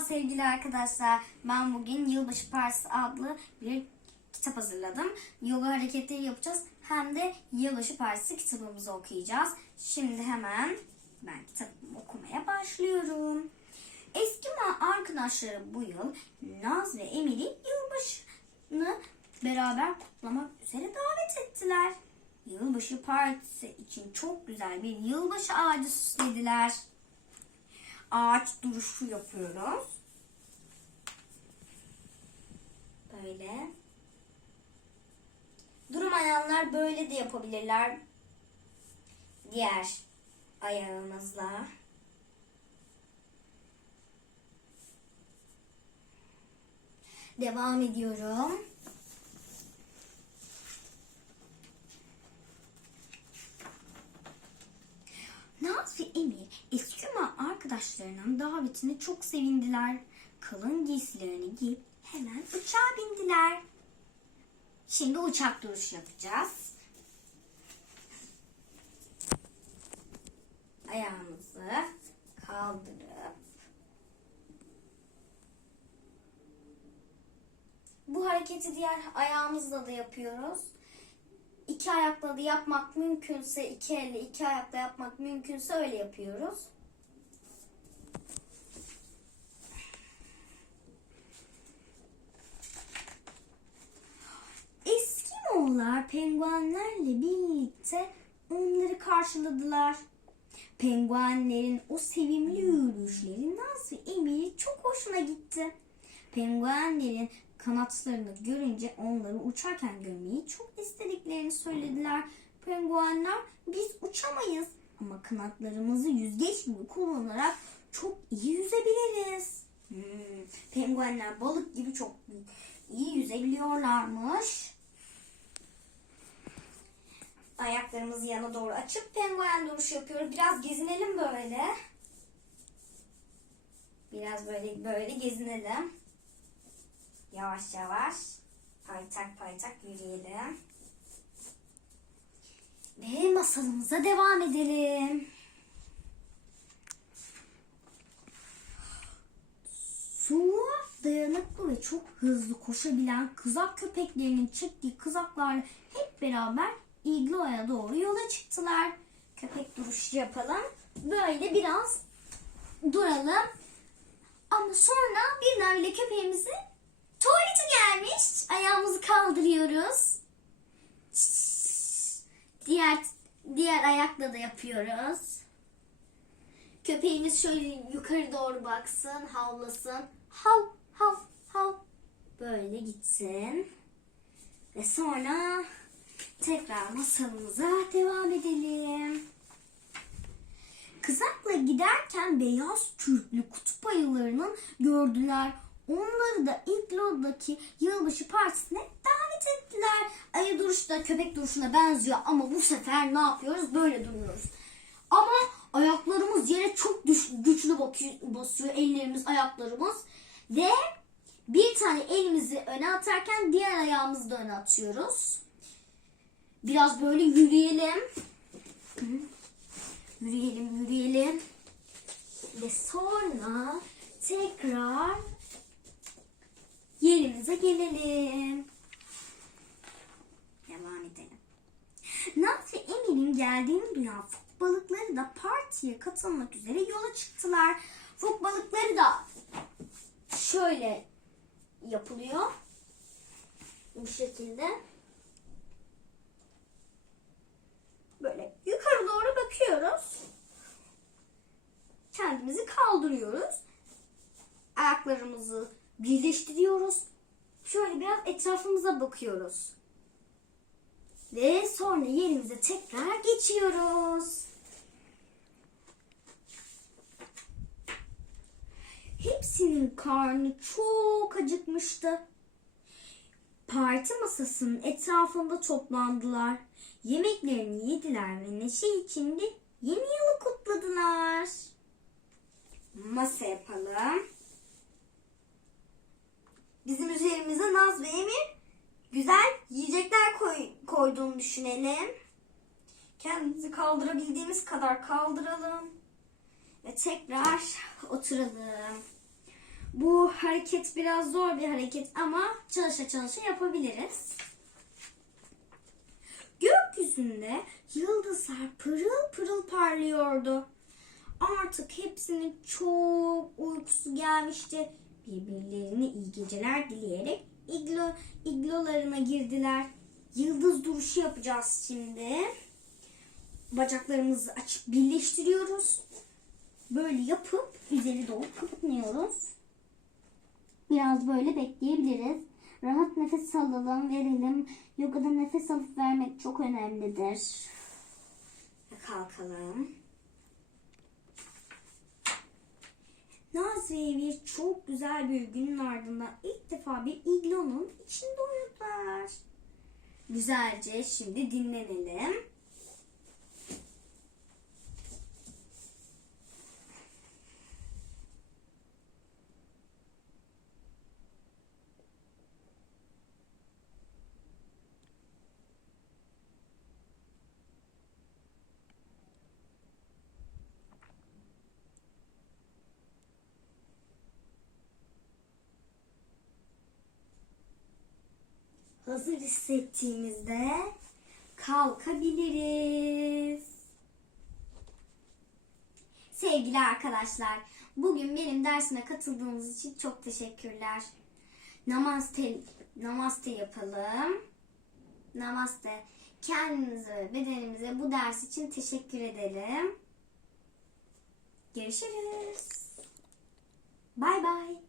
Sevgili arkadaşlar. Ben bugün Yılbaşı Partisi adlı bir kitap hazırladım. Yoga hareketleri yapacağız. Hem de Yılbaşı Partisi kitabımızı okuyacağız. Şimdi hemen ben kitabımı okumaya başlıyorum. Eski arkadaşları bu yıl Naz ve Emir'i yılbaşını beraber kutlamak üzere davet ettiler. Yılbaşı partisi için çok güzel bir yılbaşı ağacı süslediler ağaç duruşu yapıyoruz. Böyle. Durmayanlar böyle de yapabilirler. Diğer ayağımızla. Devam ediyorum. Naz ve Emir Eskima arkadaşlarının davetine çok sevindiler. Kalın giysilerini giyip hemen uçağa bindiler. Şimdi uçak duruşu yapacağız. Ayağımızı kaldırıp bu hareketi diğer ayağımızla da yapıyoruz. İki ayakla da yapmak mümkünse, iki elle iki ayakla yapmak mümkünse öyle yapıyoruz. Birlikte onları karşıladılar. Penguenlerin o sevimli yürüyüşleri Naz ve çok hoşuna gitti. Penguenlerin kanatlarını görünce onları uçarken görmeyi çok istediklerini söylediler. Penguenler biz uçamayız ama kanatlarımızı yüzgeç gibi kullanarak çok iyi yüzebiliriz. Hmm, penguenler balık gibi çok iyi yüzebiliyorlarmış. Ayaklarımızı yana doğru açıp penguen duruşu yapıyoruz. Biraz gezinelim böyle. Biraz böyle böyle gezinelim. Yavaş yavaş paytak paytak yürüyelim. Ve masalımıza devam edelim. Soğuğa dayanıklı ve çok hızlı koşabilen kızak köpeklerinin çektiği kızaklarla hep beraber igloya doğru yola çıktılar. Köpek duruşu yapalım. Böyle biraz duralım. Ama sonra birdenbire köpeğimizi tuvaleti gelmiş. Ayağımızı kaldırıyoruz. Diğer diğer ayakla da yapıyoruz. Köpeğimiz şöyle yukarı doğru baksın, havlasın. Hav hav hav. Böyle gitsin. Ve sonra tekrar masalımıza devam edelim. Kızakla giderken beyaz kürklü kutup ayılarının gördüler. Onları da İglo'daki yılbaşı partisine davet ettiler. Ayı duruşu da köpek duruşuna benziyor ama bu sefer ne yapıyoruz? Böyle duruyoruz. Ama ayaklarımız yere çok güçlü basıyor. Ellerimiz, ayaklarımız. Ve bir tane elimizi öne atarken diğer ayağımızı da öne atıyoruz. Biraz böyle yürüyelim. Yürüyelim, yürüyelim. Ve sonra tekrar yerimize gelelim. Devam edelim. Naz ve Emir'in geldiğini duyan fok balıkları da partiye katılmak üzere yola çıktılar. Fok balıkları da şöyle yapılıyor. Bu şekilde. Böyle yukarı doğru bakıyoruz. Kendimizi kaldırıyoruz. Ayaklarımızı birleştiriyoruz. Şöyle biraz etrafımıza bakıyoruz. Ve sonra yerimize tekrar geçiyoruz. Hepsinin karnı çok acıkmıştı. Parti masasının etrafında toplandılar. Yemeklerini yediler ve neşe içinde yeni yılı kutladılar. Masa yapalım. Bizim üzerimize Naz ve Emir güzel yiyecekler koy, koyduğunu düşünelim. Kendimizi kaldırabildiğimiz kadar kaldıralım. Ve tekrar oturalım. Bu hareket biraz zor bir hareket ama çalışa çalışa yapabiliriz. Gökyüzünde yıldızlar pırıl pırıl parlıyordu. Artık hepsinin çok uykusu gelmişti. Birbirlerine iyi geceler dileyerek iglo, iglolarına girdiler. Yıldız duruşu yapacağız şimdi. Bacaklarımızı açıp birleştiriyoruz. Böyle yapıp üzeri doğru kapatmıyoruz. Biraz böyle bekleyebiliriz. Rahat nefes alalım, verelim. Yogada nefes alıp vermek çok önemlidir. Kalkalım. Naz ve Emir çok güzel bir günün ardından ilk defa bir iglonun içinde uyudular. Güzelce şimdi dinlenelim. Hissettiğimizde kalkabiliriz. Sevgili arkadaşlar, bugün benim dersime katıldığınız için çok teşekkürler. Namaste, namaste yapalım. Namaste. Kendimize ve bedenimize bu ders için teşekkür edelim. Görüşürüz. Bay bay.